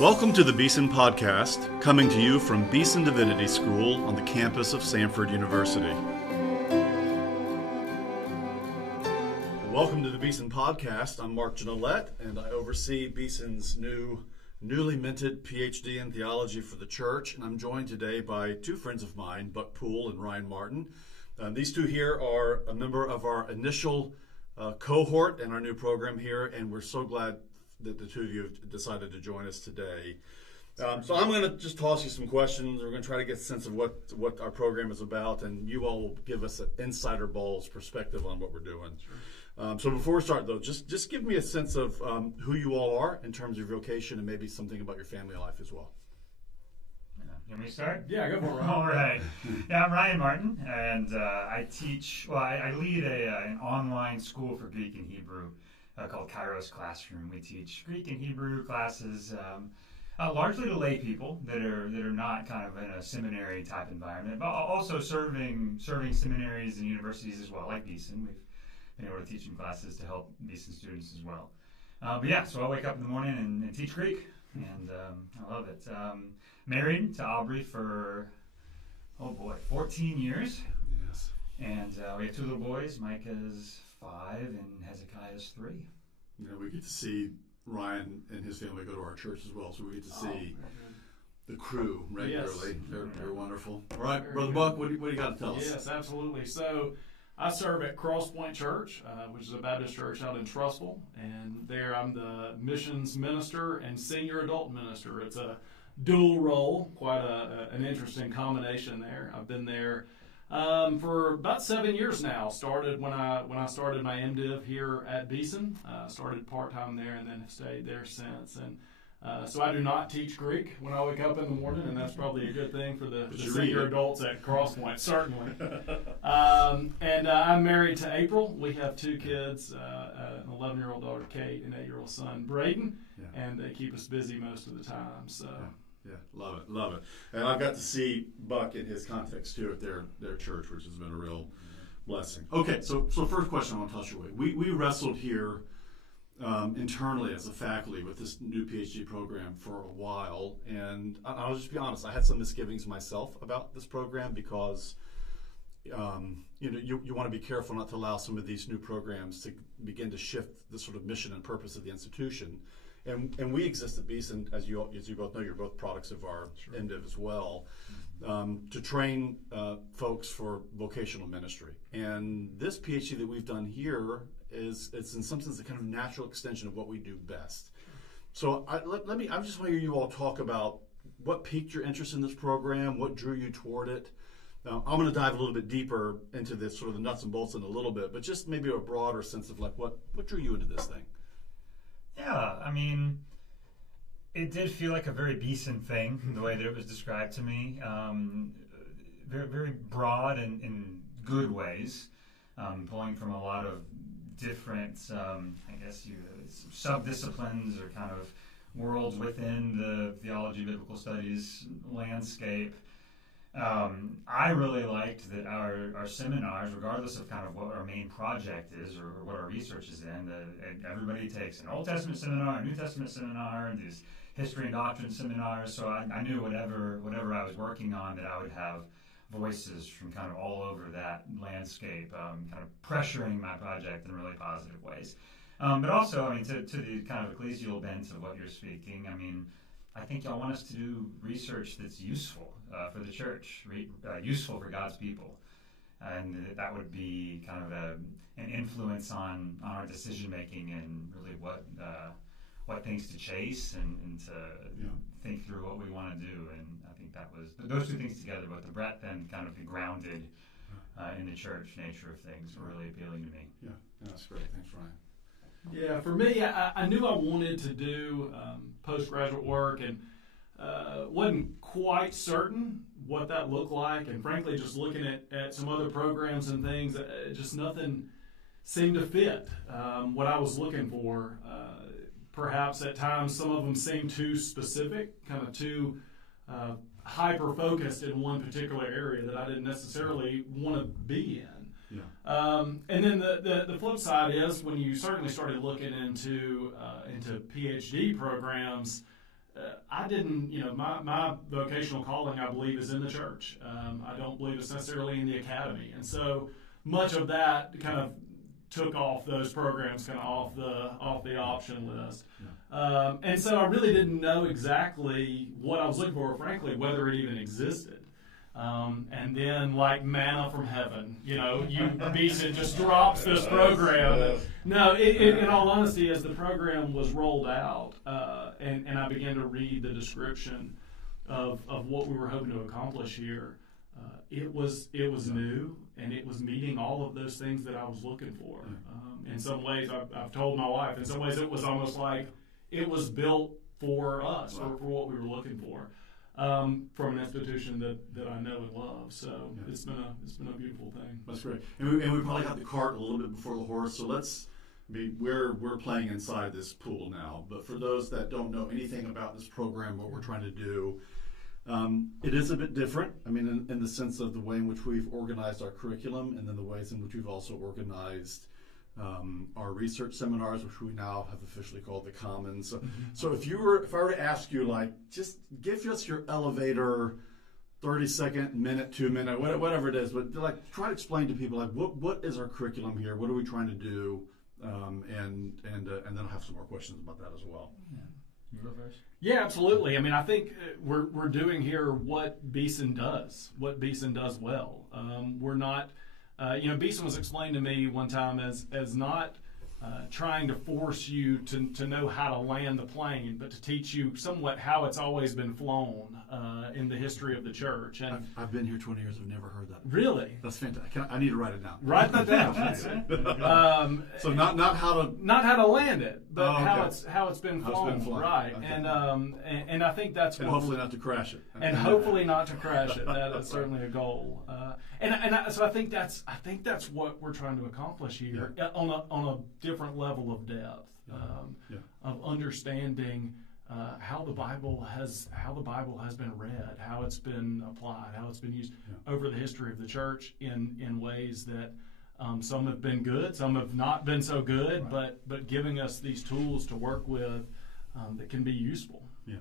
Welcome to the Beeson Podcast, coming to you from Beeson Divinity School on the campus of Samford University. Welcome to the Beeson Podcast. I'm Mark Gignilliat, and I oversee Beeson's newly minted PhD in theology for the church. And I'm joined today by two friends of mine, Buck Poole and Ryan Martin. These two here are a member of our initial cohort in our new program here, and we're so glad that the two of you have decided to join us today. So I'm going to just toss you some questions. We're going to try to get a sense of what our program is about, and you all will give us an insider balls perspective on what we're doing. Sure. So before we start, though, just give me a sense of who you all are in terms of your vocation and maybe something about your family life as well. You want me to start? Yeah, go for it, Ryan. All right. Yeah, I'm Ryan Martin, and I lead an online school for Greek and Hebrew called Kairos Classroom. We teach Greek and Hebrew classes largely to lay people that are not kind of in a seminary type environment, but also serving seminaries and universities as well, like Beeson. We've been able to teach some classes to help Beeson students as well. So I wake up in the morning and teach Greek, and I love it. Married to Aubrey for 14 years. Yes. And we have two little boys. Micah's 5 and Hezekiah's 3. You know, we get to see Ryan and his family go to our church as well, so we get to see the crew regularly. Yes. They're wonderful. All right, Brother Buck, what do you got to tell us? Yes, absolutely. So I serve at Cross Point Church, which is a Baptist church out in Trussville, and there I'm the missions minister and senior adult minister. It's a dual role, quite an interesting combination there. I've been there for about 7 years now. Started when I started my MDiv here at Beeson. Started part-time there and then have stayed there since. And so I do not teach Greek when I wake up in the morning, and that's probably a good thing for the senior adults at Crosspoint, certainly. And I'm married to April. We have two kids, an 11-year-old daughter, Kate, and an 8-year-old son, Braden, and they keep us busy most of the time. So. Yeah, love it. And I've got to see Buck in his context too at their church, which has been a real blessing. Okay, so first question I want to touch away. We wrestled here internally as a faculty with this new PhD program for a while, and I'll just be honest, I had some misgivings myself about this program because you want to be careful not to allow some of these new programs to begin to shift the sort of mission and purpose of the institution. And we exist at Beeson, as you both know, you're both products of our MDiv as well, to train folks for vocational ministry. And this PhD that we've done here it's in some sense a kind of natural extension of what we do best. So I just want to hear you all talk about what piqued your interest in this program, what drew you toward it. Now, I'm going to dive a little bit deeper into this sort of the nuts and bolts in a little bit, but just maybe a broader sense of like what drew you into this thing. Yeah, I mean, it did feel like a very Beeson thing, the way that it was described to me. Very, very broad and in good ways, pulling from a lot of different, sub-disciplines or kind of worlds within the theology, biblical studies landscape. I really liked that our seminars, regardless of kind of what our main project is or what our research is in, everybody takes an Old Testament seminar, a New Testament seminar, and these history and doctrine seminars. So I knew whatever I was working on, that I would have voices from kind of all over that landscape, kind of pressuring my project in really positive ways. But also, I mean, to the kind of ecclesial bent of what you're speaking, I mean, I think y'all want us to do research that's useful for the church, useful for God's people. And that would be kind of an influence on our decision-making and really what things to chase and to think through what we want to do. And I think that was, those two things together, both the breadth and kind of the grounded in the church nature of things, were really appealing to me. Yeah, that's great. Thanks, Ryan. Yeah, for me, I knew I wanted to do postgraduate work and wasn't quite certain what that looked like. And frankly, just looking at some other programs and things, just nothing seemed to fit what I was looking for. Perhaps at times some of them seemed too specific, kind of too hyper-focused in one particular area that I didn't necessarily want to be in. Yeah. And then the flip side is when you certainly started looking into PhD programs, I didn't, my vocational calling, I believe, is in the church. I don't believe it's necessarily in the academy. And so much of that kind of took off those programs kind of off the option list. And so I really didn't know exactly what I was looking for, frankly, whether it even existed. And then, like manna from heaven, Beeson just drops this program. No, in all honesty, as the program was rolled out, and I began to read the description of what we were hoping to accomplish here, it was new, and it was meeting all of those things that I was looking for. In some ways, I've told my wife, in some ways it was almost like it was built for us, or for what we were looking for. From an institution that I know and love, so it's been a beautiful thing. That's great, and we probably got the cart a little bit before the horse. So we're playing inside this pool now. But for those that don't know anything about this program, what we're trying to do, it is a bit different. I mean, in the sense of the way in which we've organized our curriculum, and then the ways in which we've also organized our research seminars, which we now have officially called the Commons. So if I were to ask you, like, just give us your elevator 30-second, minute, 2-minute, whatever it is, but like try to explain to people, like, what is our curriculum here? What are we trying to do? And then I'll have some more questions about that as well. You go first. Yeah, absolutely. I mean, I think we're doing here what Beeson does well. We're not. Beeson was explained to me one time as not trying to force you to know how to land the plane, but to teach you somewhat how it's always been flown in the history of the church. And I've been here 20 years. I've never heard that. Really? That's fantastic. I need to write it down. Write that down. So not how to land it, but how it's been flown. Right. Okay. And I think that's and hopefully not to crash it. And hopefully not to crash it. That is certainly a goal. So I think that's what we're trying to accomplish here on a different level of depth, of understanding how the Bible has been read, how it's been applied, how it's been used over the history of the church in ways that some have been good, some have not been so good, but giving us these tools to work with that can be useful. Yeah.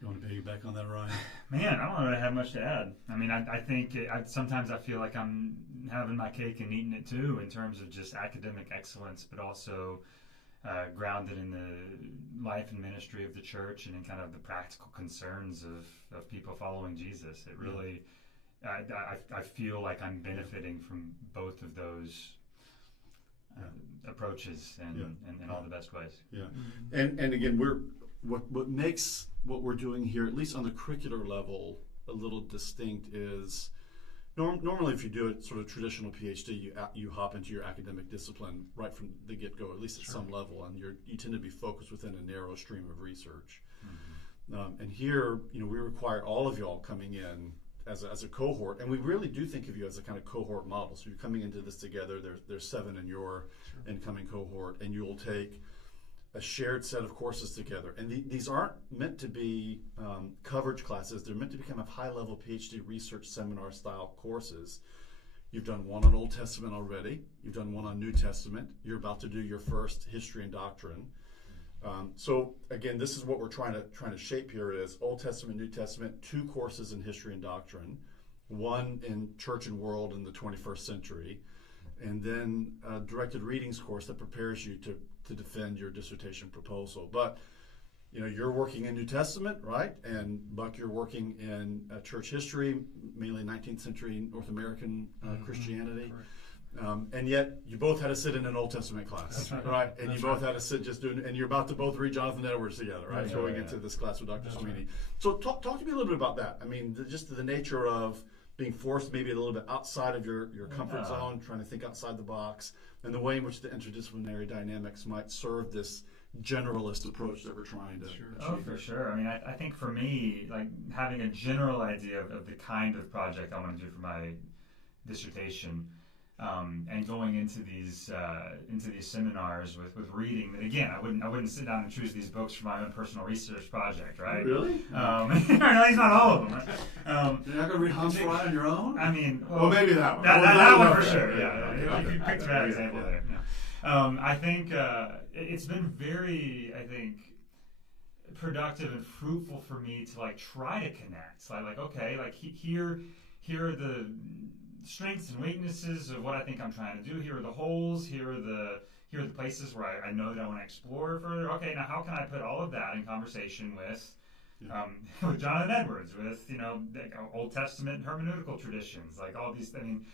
You want to piggyback on that, Ryan? Man, I don't know that I have much to add. I mean, I think sometimes I feel like I'm having my cake and eating it too, in terms of just academic excellence, but also grounded in the life and ministry of the church and in kind of the practical concerns of people following Jesus. It really, I feel like I'm benefiting from both of those approaches and in all the best ways. Yeah, and again, what makes what we're doing here, at least on the curricular level, a little distinct is normally if you do it sort of traditional PhD, you hop into your academic discipline right from the get-go, at least at some level, and you tend to be focused within a narrow stream of research. And here, we require all of y'all coming in as a cohort, and we really do think of you as a kind of cohort model. So you're coming into this together. There's 7 in your incoming cohort, and you'll take a shared set of courses together. And these aren't meant to be coverage classes. They're meant to be kind of high-level PhD research seminar-style courses. You've done one on Old Testament already. You've done one on New Testament. You're about to do your first history and doctrine. So again, this is what we're trying to shape here is Old Testament, New Testament, 2 courses in history and doctrine, 1 in church and world in the 21st century, and then a directed readings course that prepares you to defend your dissertation proposal. But you're working in New Testament, right? And Buck, you're working in church history, mainly 19th century North American Christianity. And yet you both had to sit in an Old Testament class, right? And you both had to sit and you're about to both read Jonathan Edwards together, right? Going into this class with Dr. Sweeney. So talk to me a little bit about that. I mean, just the nature of being forced maybe a little bit outside of your comfort zone, trying to think outside the box, and the way in which the interdisciplinary dynamics might serve this generalist approach that we're trying to achieve. Oh, for sure. I mean, I think for me, like having a general idea of the kind of project I want to do for my dissertation, and going into these seminars with reading that, again, I wouldn't sit down and choose these books for my own personal research project, right? Really? At least not all of them. You're not going to read Hans Fry on your own? I mean, well maybe that one. That one for sure. Yeah, you picked a bad example there. I think it's been very, productive and fruitful for me to like try to connect. Like okay, like here are the strengths and weaknesses of what I think I'm trying to do. Here are the holes. Here are the places where I know that I want to explore further. Okay, now how can I put all of that in conversation with with Jonathan Edwards, with Old Testament hermeneutical traditions, like all these. I mean,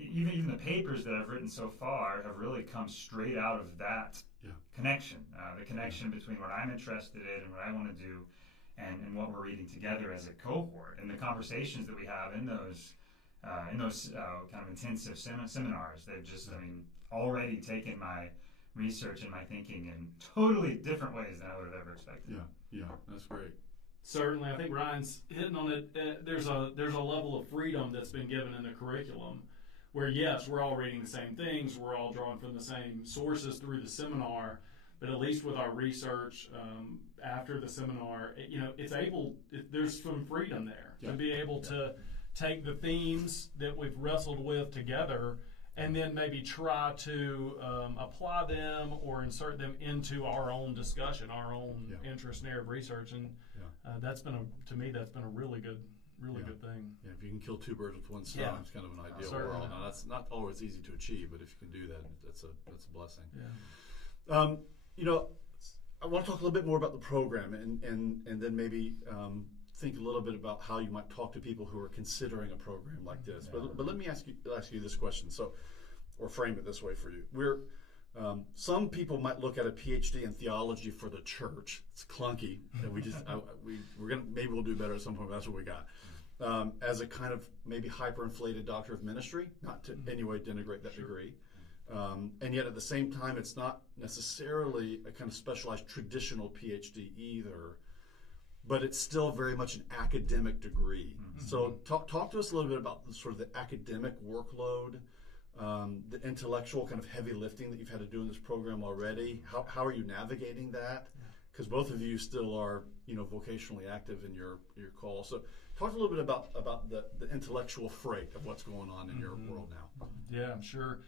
even the papers that I've written so far have really come straight out of that connection, the connection between what I'm interested in and what I want to do, and what we're reading together as a cohort, and the conversations that we have in those kind of intensive seminars. They've just, already taken my research and my thinking in totally different ways than I would have ever expected. Yeah, that's great. Certainly, I think Ryan's hitting on it. There's a level of freedom that's been given in the curriculum, where yes, we're all reading the same things, we're all drawing from the same sources through the seminar, but at least with our research after the seminar, there's some freedom there to be able to take the themes that we've wrestled with together and then maybe try to apply them or insert them into our own discussion, our own interest in area of research, and that's been a really good thing. Yeah, if you can kill two birds with one stone, it's kind of an ideal world. Now that's not always easy to achieve, but if you can do that, that's a blessing. Yeah. I want to talk a little bit more about the program, and then maybe think a little bit about how you might talk to people who are considering a program like this. But let me ask you this question, or frame it this way for you. Some people might look at a PhD in theology for the church. It's clunky, and maybe we'll do better at some point. But that's what we got, as a kind of maybe hyperinflated doctor of ministry. Not to any way denigrate that degree, and yet at the same time, it's not necessarily a kind of specialized traditional PhD either. But it's still very much an academic degree. Mm-hmm. So talk to us a little bit about sort of the academic workload, the intellectual kind of heavy lifting that you've had to do in this program already. How are you navigating that? Because both of you still are vocationally active in your call. So talk a little bit about the intellectual freight of what's going on in your world now. Yeah, I'm sure.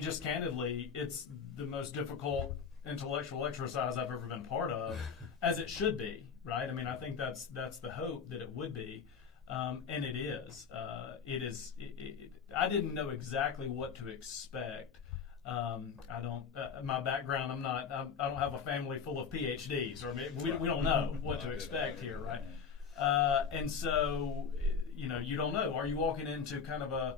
Just candidly, it's the most difficult intellectual exercise I've ever been part of, as it should be. Right? I think that's the hope that it would be, and it is. I didn't know exactly what to expect. I don't. My background. I don't have a family full of PhDs, or we don't know what to expect here, right? And so, you don't know. Are you walking into kind of a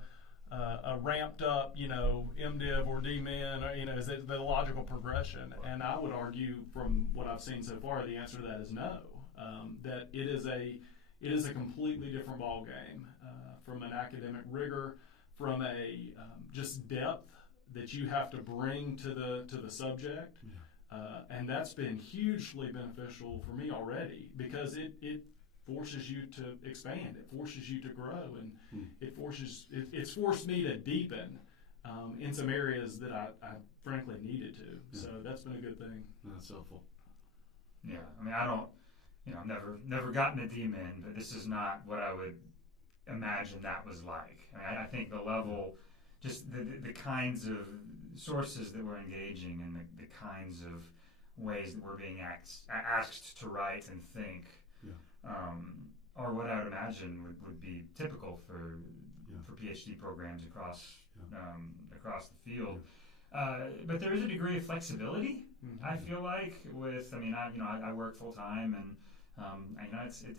ramped up, MDiv or DMin, or, is it the logical progression? And I would argue, from what I've seen so far, the answer to that is no. That it is a completely different ball game from an academic rigor, from a just depth that you have to bring to the subject, and that's been hugely beneficial for me already, because it forces you to expand, it forces you to grow, and it's forced me to deepen in some areas that I frankly needed to. So that's been a good thing. That's helpful. Yeah, I don't. I've never gotten a DMin, but this is not what I would imagine that was like. I think the level, just the kinds of sources that we're engaging, and the kinds of ways that we're being asked to write and think, are what I would imagine would be typical for PhD programs across the field. But there is a degree of flexibility. Mm-hmm. I feel like I work full time, and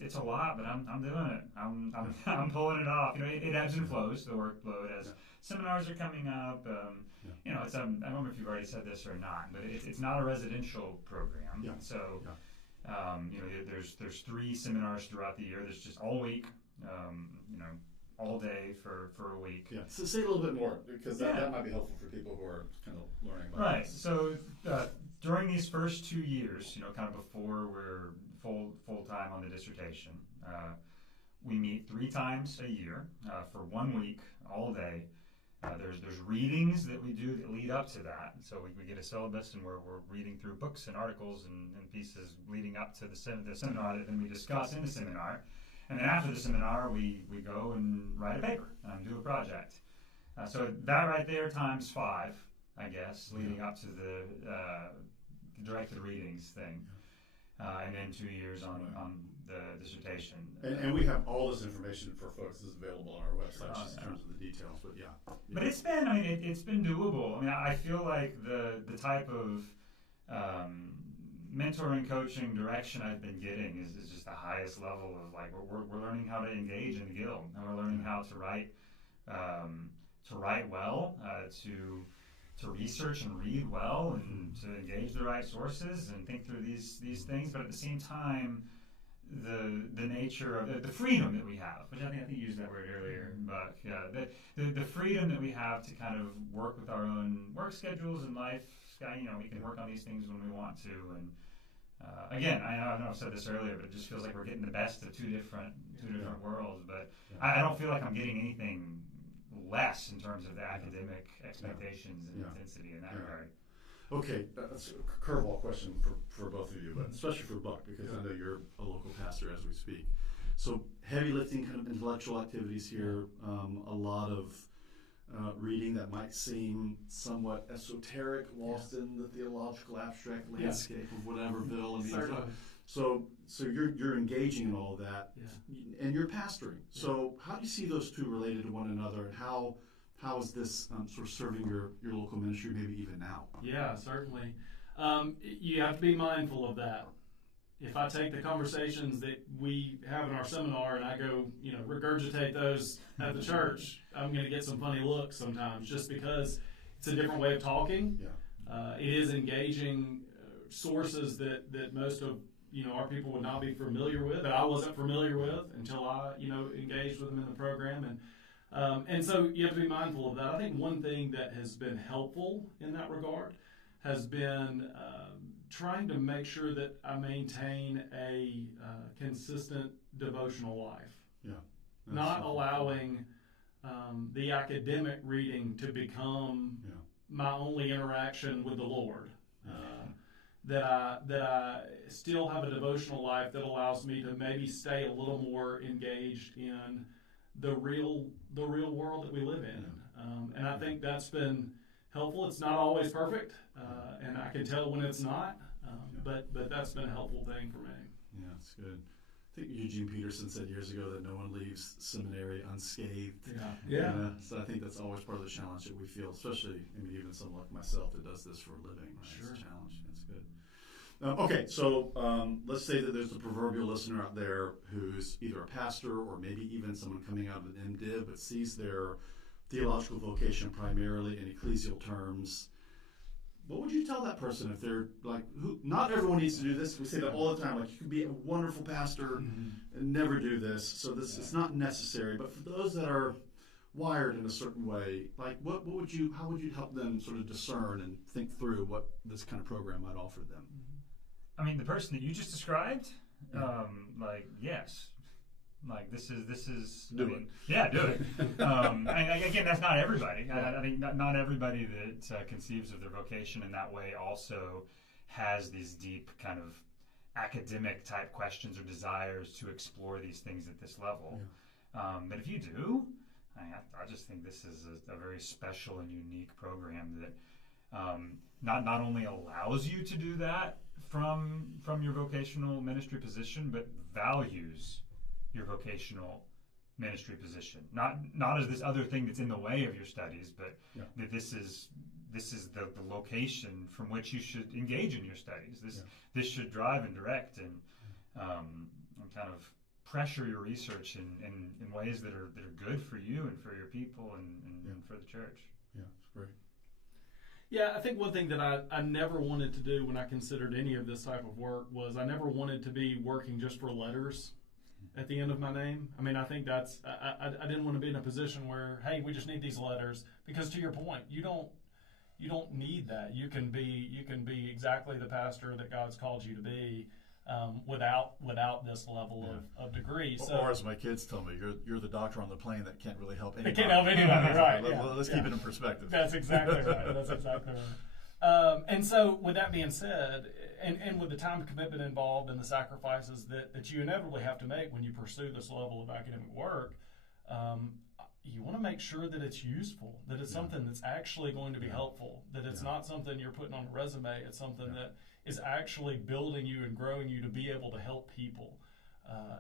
it's a lot, but I'm doing it. I'm pulling it off. It ebbs and flows, the workload, as seminars are coming up. I don't remember if you've already said this or not, but it's not a residential program. Yeah. So there's 3 seminars throughout the year. There's just all week. All day for a week. Yeah. So say a little bit more, because that might be helpful for people who are kind of learning about this. So during these first 2 years, kind of before we're full time on the dissertation, we meet 3 times a year for 1 week, all day. There's readings that we do that lead up to that. So we get a syllabus, and we're reading through books and articles and pieces leading up to the seminar that then we discuss in the seminar. And then after the seminar, we go and write a paper and do a project. So that right there times 5, I guess, leading up to the directed readings thing. and then 2 years on the dissertation. And we have all this information for folks that's available on our website just in terms of the details. But yeah. But it's been, it's been doable. I mean, I feel like the type of mentoring, coaching, direction I've been getting is just the highest level of like we're learning how to engage in the guild, and we're learning how to write well, to research and read well, and to engage the right sources and think through these things. But at the same time, the nature of the freedom that we have, which I think you used that word earlier, Buck. Yeah, the freedom that we have to kind of work with our own work schedules and life. We can work on these things when we want to. And again, I know I've said this earlier, but it just feels like we're getting the best of two different worlds. But I don't feel like I'm getting anything less in terms of the academic expectations and intensity in that regard. Okay, that's a curveball question for both of you, but especially for Buck, because I know you're a local pastor as we speak. So heavy lifting kind of intellectual activities here, a lot of reading that might seem somewhat esoteric, lost in the theological abstract landscape of whateverville. So you're engaging in all of that, and you're pastoring. So how do you see those two related to one another, and how is this sort of serving your local ministry, maybe even now? Yeah, certainly. You have to be mindful of that. If I take the conversations that we have in our seminar and I go, regurgitate those at the church, I'm going to get some funny looks sometimes, just because it's a different way of talking. Yeah. It is engaging sources that most of our people would not be familiar with, that I wasn't familiar with until I engaged with them in the program, and so you have to be mindful of that. I think one thing that has been helpful in that regard has been trying to make sure that I maintain a consistent devotional life. Yeah. Not allowing the academic reading to become my only interaction with the Lord. That I still have a devotional life that allows me to maybe stay a little more engaged in the real world that we live in, and I think that's been helpful. It's not always perfect, and I can tell when it's not, but that's been a helpful thing for me. Yeah, that's good. I think Eugene Peterson said years ago that no one leaves seminary unscathed. Yeah. So I think that's always part of the challenge that we feel, especially, even someone like myself that does this for a living. Right? Sure. It's a challenge. That's good. Okay, so let's say that there's a proverbial listener out there who's either a pastor or maybe even someone coming out of an MDiv, but sees their theological vocation primarily in ecclesial terms. What would you tell that person if they're like, not everyone needs to do this. We say that all the time, like you can be a wonderful pastor and never do this, so it's not necessary. But for those that are wired in a certain way, like how would you help them sort of discern and think through what this kind of program might offer them? The person that you just described, yes. Like this is do it. Yeah, do it. Again, that's not everybody. I think not everybody that conceives of their vocation in that way also has these deep kind of academic type questions or desires to explore these things at this level. But if you do, I just think this is a very special and unique program that not only allows you to do that from your vocational ministry position, but values your vocational ministry position. Not as this other thing that's in the way of your studies, but that this is the location from which you should engage in your studies. This should drive and direct and kind of pressure your research in ways that are good for you and for your people and for the church. Yeah, it's great. Yeah, I think one thing that I never wanted to do when I considered any of this type of work was I never wanted to be working just for letters at the end of my name. I think that's I didn't want to be in a position where, hey, we just need these letters, because to your point, you don't need that. You can be exactly the pastor that God's called you to be without this level of degree. Or as my kids tell me, you're the doctor on the plane that can't really help anybody. It can't help anybody, right? Let's keep it in perspective. That's exactly right. That's exactly right. And so, with that being said, and with the time commitment involved and the sacrifices that you inevitably have to make when you pursue this level of academic work, you want to make sure that it's useful, that it's something that's actually going to be helpful, that it's not something you're putting on a resume. It's something that is actually building you and growing you to be able to help people.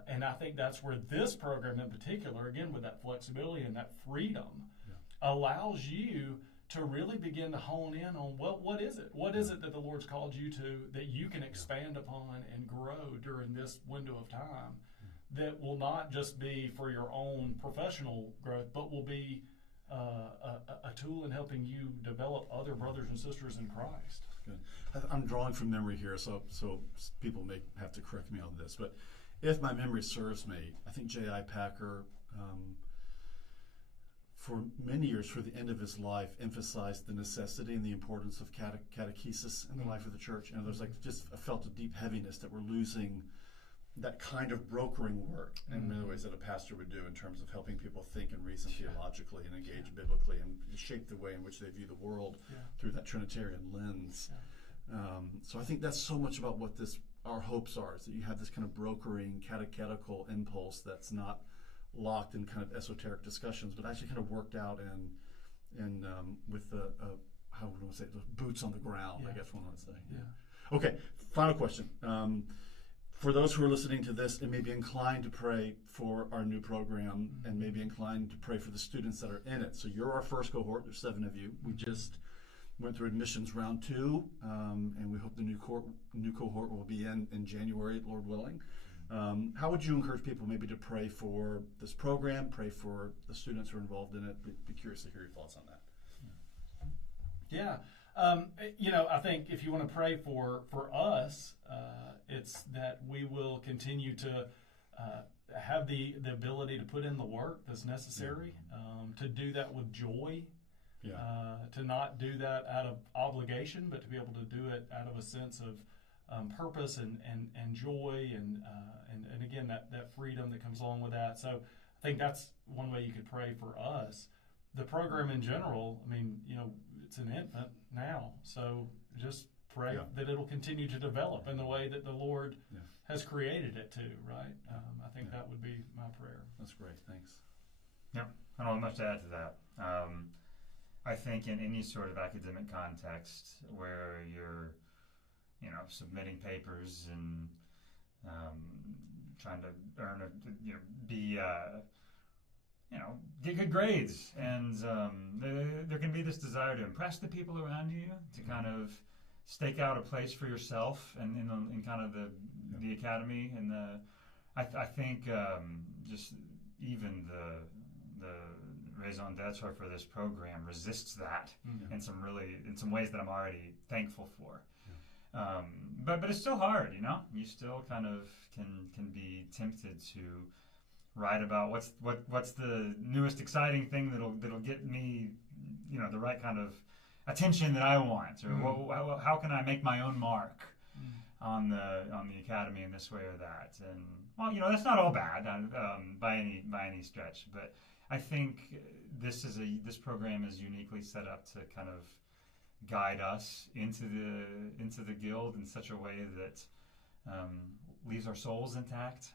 And I think that's where this program in particular, again, with that flexibility and that freedom, allows you to really begin to hone in on, well, what is it? What is it that the Lord's called you to that you can expand upon and grow during this window of time that will not just be for your own professional growth, but will be a tool in helping you develop other brothers and sisters in Christ. Good. I'm drawing from memory here, so people may have to correct me on this, but if my memory serves me, I think J.I. Packer, for many years, for the end of his life, emphasized the necessity and the importance of catechesis in the life of the church. And there's I felt a deep heaviness that we're losing that kind of brokering work in many ways that a pastor would do in terms of helping people think and reason theologically and engage biblically and shape the way in which they view the world through that Trinitarian lens. So I think that's so much about what our hopes are, is that you have this kind of brokering, catechetical impulse that's not locked in kind of esoteric discussions, but actually kind of worked out in with the how would one say it, those boots on the ground, I guess one would say. Okay, final question. For those who are listening to this and may be inclined to pray for our new program and may be inclined to pray for the students that are in it. So you're our first cohort. There's 7 of you. We just went through admissions round 2, and we hope the new cohort will be in January, Lord willing. How would you encourage people maybe to pray for this program, pray for the students who are involved in it? Be curious to hear your thoughts on that. Yeah. I think if you want to pray for us, it's that we will continue to have the ability to put in the work that's necessary, to do that with joy, to not do that out of obligation, but to be able to do it out of a sense of purpose and joy and again that freedom that comes along with that. So I think that's one way you could pray for us. The program in general, I mean, it's an infant now, so just pray that it'll continue to develop in the way that the Lord has created it to, right? I think that would be my prayer. That's great. Thanks. Yeah, I don't have much to add to that. I think in any sort of academic context where you're submitting papers and trying to earn get good grades, and there can be this desire to impress the people around you, to kind of stake out a place for yourself and in kind of the academy, and I think just even the raison d'etre for this program resists that in some ways that I'm already thankful for. But it's still hard, You still kind of can be tempted to write about what's the newest exciting thing that'll get me, the right kind of attention that I want, or how can I make my own mark on the academy in this way or that. And that's not all bad by any stretch, but I think this program is uniquely set up to kind of guide us into the guild in such a way that leaves our souls intact,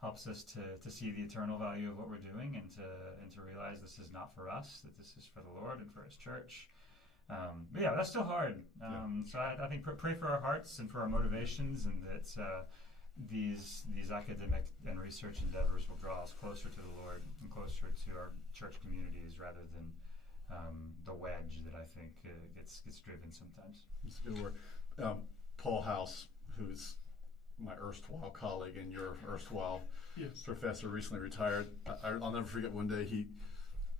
helps us to see the eternal value of what we're doing, and to realize this is not for us, that this is for the Lord and for His church. But that's still hard. So I think pray for our hearts and for our motivations, and that these academic and research endeavors will draw us closer to the Lord and closer to our church communities, rather than the wedge that I think gets driven sometimes. That's a good word. Paul House, who's my erstwhile colleague and your erstwhile professor, recently retired. I'll never forget one day he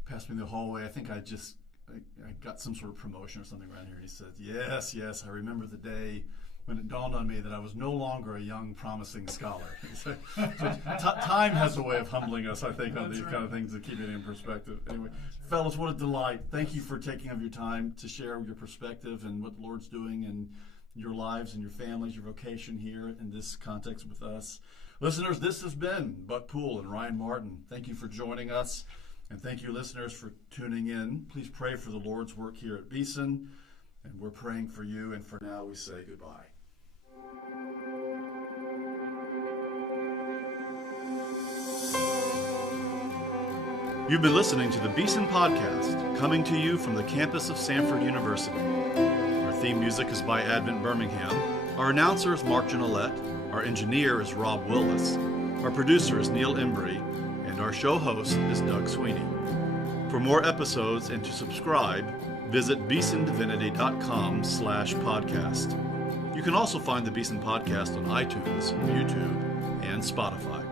passed me in the hallway. I think I got some sort of promotion or something around here. And he said, yes, I remember the day when it dawned on me that I was no longer a young, promising scholar. So time has a way of humbling us, I think, on these kind of things, to keep it in perspective. Anyway, fellas, what a delight. Thank you for taking of your time to share your perspective and what the Lord's doing in your lives and your families, your vocation here in this context with us. Listeners, this has been Buck Poole and Ryan Martin. Thank you for joining us, and thank you, listeners, for tuning in. Please pray for the Lord's work here at Beeson, and we're praying for you, and for now we say goodbye. You've been listening to the Beeson Podcast, coming to you from the campus of Samford University. Our theme music is by Advent Birmingham. Our announcer is Mark Gignilliat. Our engineer is Rob Willis. Our producer is Neil Embry. And our show host is Doug Sweeney. For more episodes and to subscribe, visit beesondivinity.com/podcast. You can also find the Beeson Podcast on iTunes, YouTube, and Spotify.